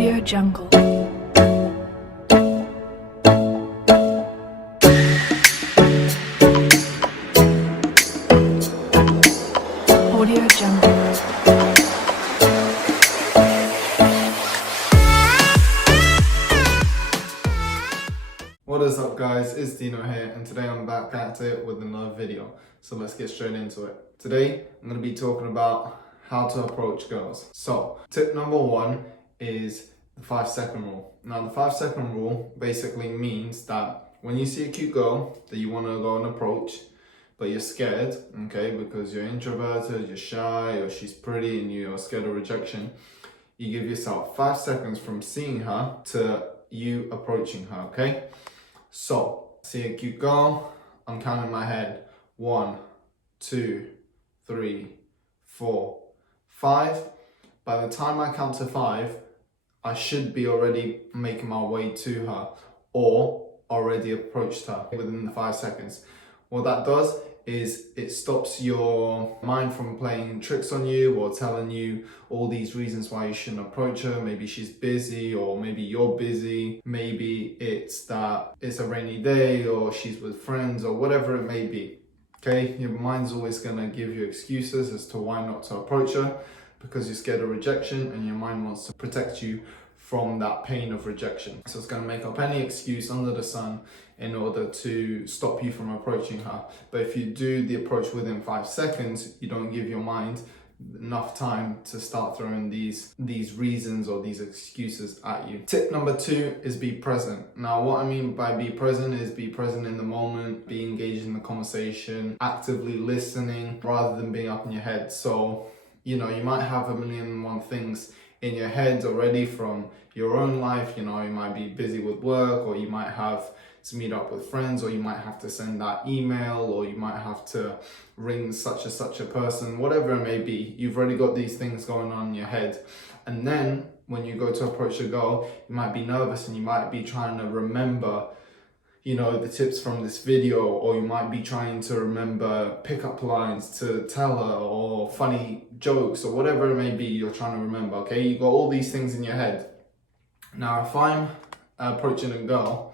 Audio Jungle. Audio Jungle. What is up guys, it's Dino here and today I'm back at it with another video. So let's get straight into it. Today I'm going to be talking about how to approach girls. So tip number one is the 5-second rule. Now the 5-second rule basically means that when you see a cute girl that you want to go and approach but you're scared, okay, because you're introverted, you're shy, or she's pretty and you're scared of rejection, you give yourself 5 seconds from seeing her to you approaching her, okay? So, see a cute girl, I'm counting in my head, 1, 2, 3, 4, 5. By the time I count to 5, I should be already making my way to her or already approached her within the 5 seconds. What that does is it stops your mind from playing tricks on you or telling you all these reasons why you shouldn't approach her. Maybe she's busy, or maybe you're busy. Maybe it's that it's a rainy day, or she's with friends, or whatever it may be. Okay, your mind's always gonna give you excuses as to why not to approach her because you're scared of rejection and your mind wants to protect you from that pain of rejection. So it's going to make up any excuse under the sun in order to stop you from approaching her. But if you do the approach within 5 seconds, you don't give your mind enough time to start throwing these reasons or these excuses at you. Tip number 2 is be present. Now what I mean by be present is be present in the moment, be engaged in the conversation, actively listening rather than being up in your head. So, you know, you might have 1,000,001 things in your head already from your own life. You know, you might be busy with work, or you might have to meet up with friends, or you might have to send that email, or you might have to ring such a person, whatever it may be. You've already got these things going on in your head. And then when you go to approach a girl, you might be nervous and you might be trying to remember, you know, the tips from this video, or you might be trying to remember pickup lines to tell her, or funny jokes, or whatever it may be you're trying to remember, okay? You've got all these things in your head. Now, if I'm approaching a girl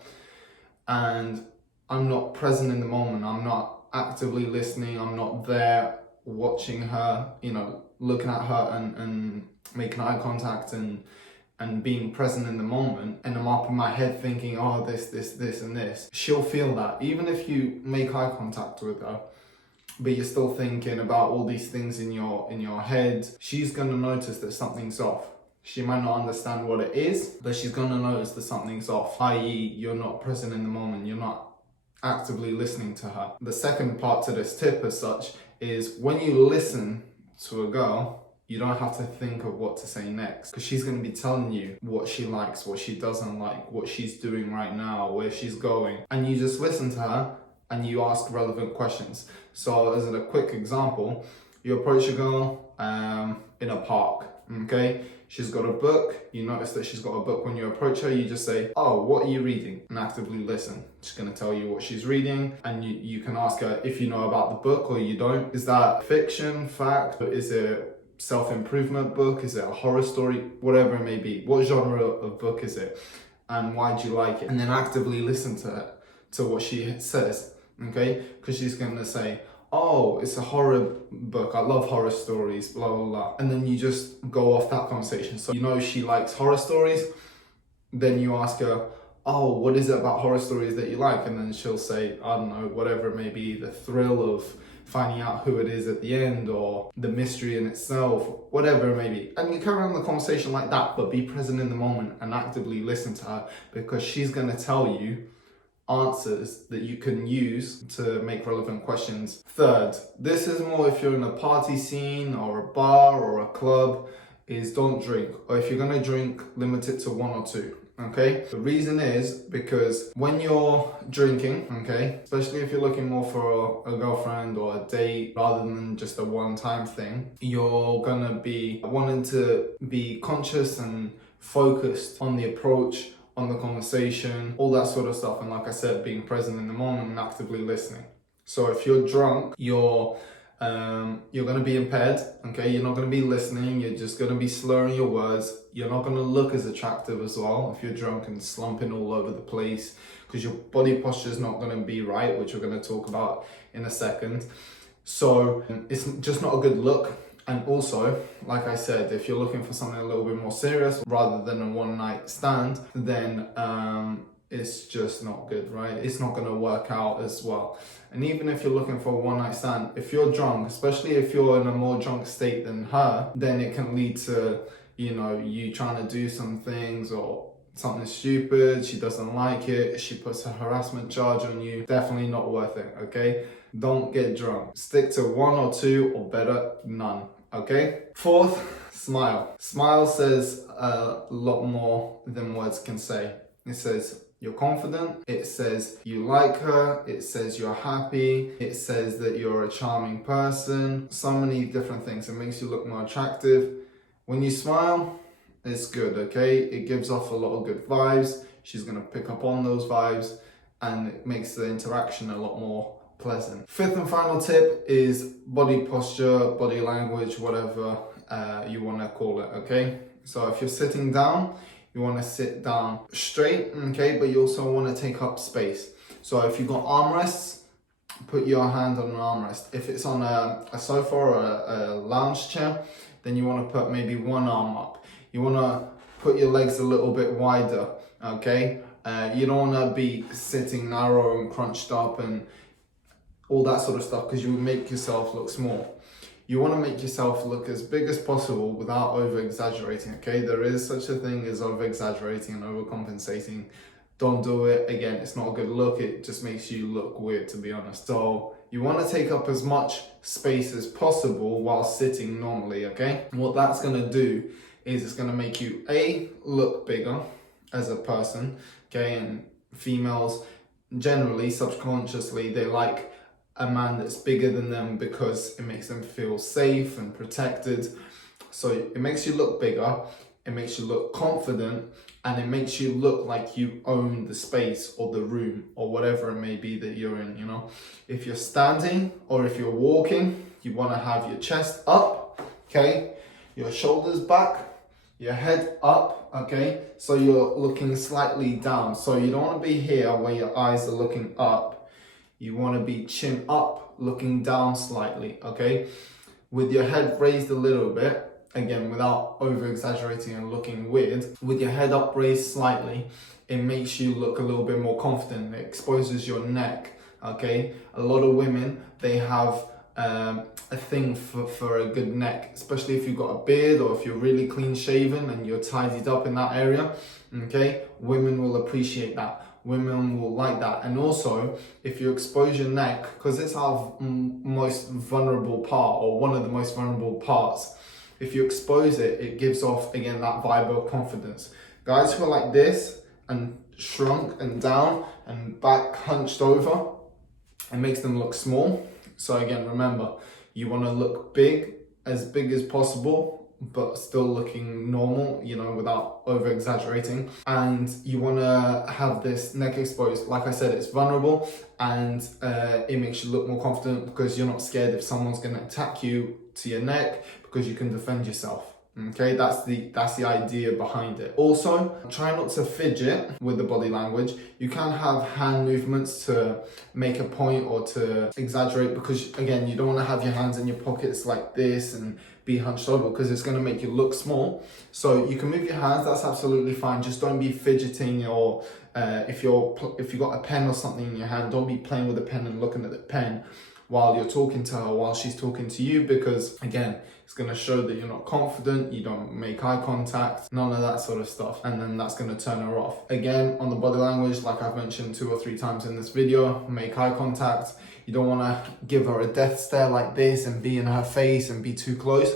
and I'm not present in the moment, I'm not actively listening, I'm not there watching her, you know, looking at her and making eye contact and being present in the moment, and I'm up in my head thinking, oh, this and this, she'll feel that. Even if you make eye contact with her, but you're still thinking about all these things in your head, she's gonna notice that something's off. She might not understand what it is, but she's gonna notice that something's off, i.e. you're not present in the moment, you're not actively listening to her. The second part to this tip as such is when you listen to a girl, you don't have to think of what to say next, because she's going to be telling you what she likes, what she doesn't like, what she's doing right now, where she's going. And you just listen to her and you ask relevant questions. So as a quick example, you approach a girl in a park, okay? She's got a book. You notice that she's got a book. When you approach her, you just say, oh, what are you reading? And actively listen. She's going to tell you what she's reading. And you can ask her if you know about the book or you don't. Is that fiction, fact? Is it self-improvement book? Is it a horror story? Whatever it may be. What genre of book is it? And why do you like it? And then actively listen to what she says, okay? Because she's going to say, oh, it's a horror book, I love horror stories, blah, blah, blah. And then you just go off that conversation. So you know she likes horror stories, then you ask her, oh, what is it about horror stories that you like? And then she'll say, I don't know, whatever it may be, the thrill of finding out who it is at the end, or the mystery in itself, whatever it may be. And you carry on the conversation like that, but be present in the moment and actively listen to her, because she's going to tell you answers that you can use to make relevant questions. Third, this is more if you're in a party scene or a bar or a club, is don't drink. Or if you're going to drink, limit it to 1 or 2. Okay, the reason is because when you're drinking, okay, especially if you're looking more for a girlfriend or a date rather than just a one-time thing, you're gonna be wanting to be conscious and focused on the approach, on the conversation, all that sort of stuff. And like I said, being present in the moment and actively listening. So if you're drunk, you're you're going to be impaired, okay? You're not going to be listening, you're just going to be slurring your words. You're not going to look as attractive as well if you're drunk and slumping all over the place, because your body posture is not going to be right, which we're going to talk about in a second. So it's just not a good look. And also, like I said, if you're looking for something a little bit more serious rather than a one night stand, then it's just not good, right? It's not going to work out as well. And even if you're looking for a one night stand, if you're drunk, especially if you're in a more drunk state than her, then it can lead to, you trying to do some things or something stupid. She doesn't like it. She puts a harassment charge on you. Definitely not worth it, okay? Don't get drunk. Stick to one or two, or better, none, okay? Fourth, smile. Smile says a lot more than words can say. It says you're confident. It says you like her. It says you're happy. It says that you're a charming person. So many different things. It makes you look more attractive. When you smile, it's good, okay? It gives off a lot of good vibes. She's gonna pick up on those vibes, and it makes the interaction a lot more pleasant. Fifth and final tip is body posture, body language, whatever you want to call it, okay? So if you're sitting down, you want to sit down straight, okay? But you also want to take up space. So if you've got armrests, put your hand on an armrest. If it's on a sofa or a lounge chair, then you want to put maybe one arm up. You want to put your legs a little bit wider, okay? You don't want to be sitting narrow and crunched up and all that sort of stuff, because you will make yourself look small. You want to make yourself look as big as possible without over exaggerating, okay? There is such a thing as over exaggerating and overcompensating. Don't do it. Again, it's not a good look. It just makes you look weird, to be honest. So you want to take up as much space as possible while sitting normally, okay? And what that's going to do is it's going to make you look bigger as a person, okay? And females generally, subconsciously, they like a man that's bigger than them because it makes them feel safe and protected. So it makes you look bigger, it makes you look confident, and it makes you look like you own the space or the room or whatever it may be that you're in, If you're standing or if you're walking, you want to have your chest up, okay? Your shoulders back, your head up, okay? So you're looking slightly down. So you don't want to be here where your eyes are looking up. You want to be chin up, looking down slightly, okay? With your head raised a little bit, again, without over exaggerating and looking weird. With your head up raised slightly, it makes you look a little bit more confident. It exposes your neck, okay? A lot of women, they have a thing for a good neck, especially if you've got a beard or if you're really clean shaven and you're tidied up in that area, okay? Women will appreciate that. Women will like that. And also, if you expose your neck, because it's our most vulnerable part, or one of the most vulnerable parts, if you expose it, it gives off, again, that vibe of confidence. Guys who are like this and shrunk and down and back hunched over, it makes them look small. So again, remember, you want to look big as possible, but still looking normal, without over exaggerating. And you want to have this neck exposed. Like I said, it's vulnerable, and it makes you look more confident because you're not scared if someone's going to attack you to your neck, because you can defend yourself. Okay, that's the idea behind it. Also, try not to fidget with the body language. You can have hand movements to make a point or to exaggerate, because again, you don't want to have your hands in your pockets like this and be hunched over, because it's going to make you look small. So you can move your hands, that's absolutely fine. Just don't be fidgeting, or if you got a pen or something in your hand, don't be playing with the pen and looking at the pen while you're talking to her, while she's talking to you, because again, it's going to show that you're not confident, you don't make eye contact, none of that sort of stuff, and then that's going to turn her off. Again, on the body language, like I've mentioned 2 or 3 times in this video, make eye contact. You don't want to give her a death stare like this and be in her face and be too close,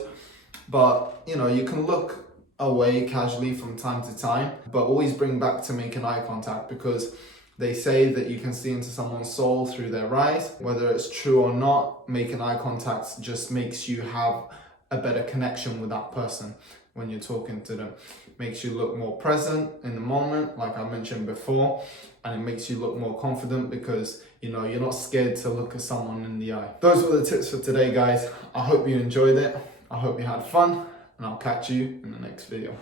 but you can look away casually from time to time, but always bring back to making eye contact, because they say that you can see into someone's soul through their eyes. Whether it's true or not, making eye contact just makes you have a better connection with that person when you're talking to them. Makes you look more present in the moment, like I mentioned before, and it makes you look more confident, because You know, you're not scared to look at someone in the eye. Those were the tips for today, guys. I hope you enjoyed it. I hope you had fun, and I'll catch you in the next video.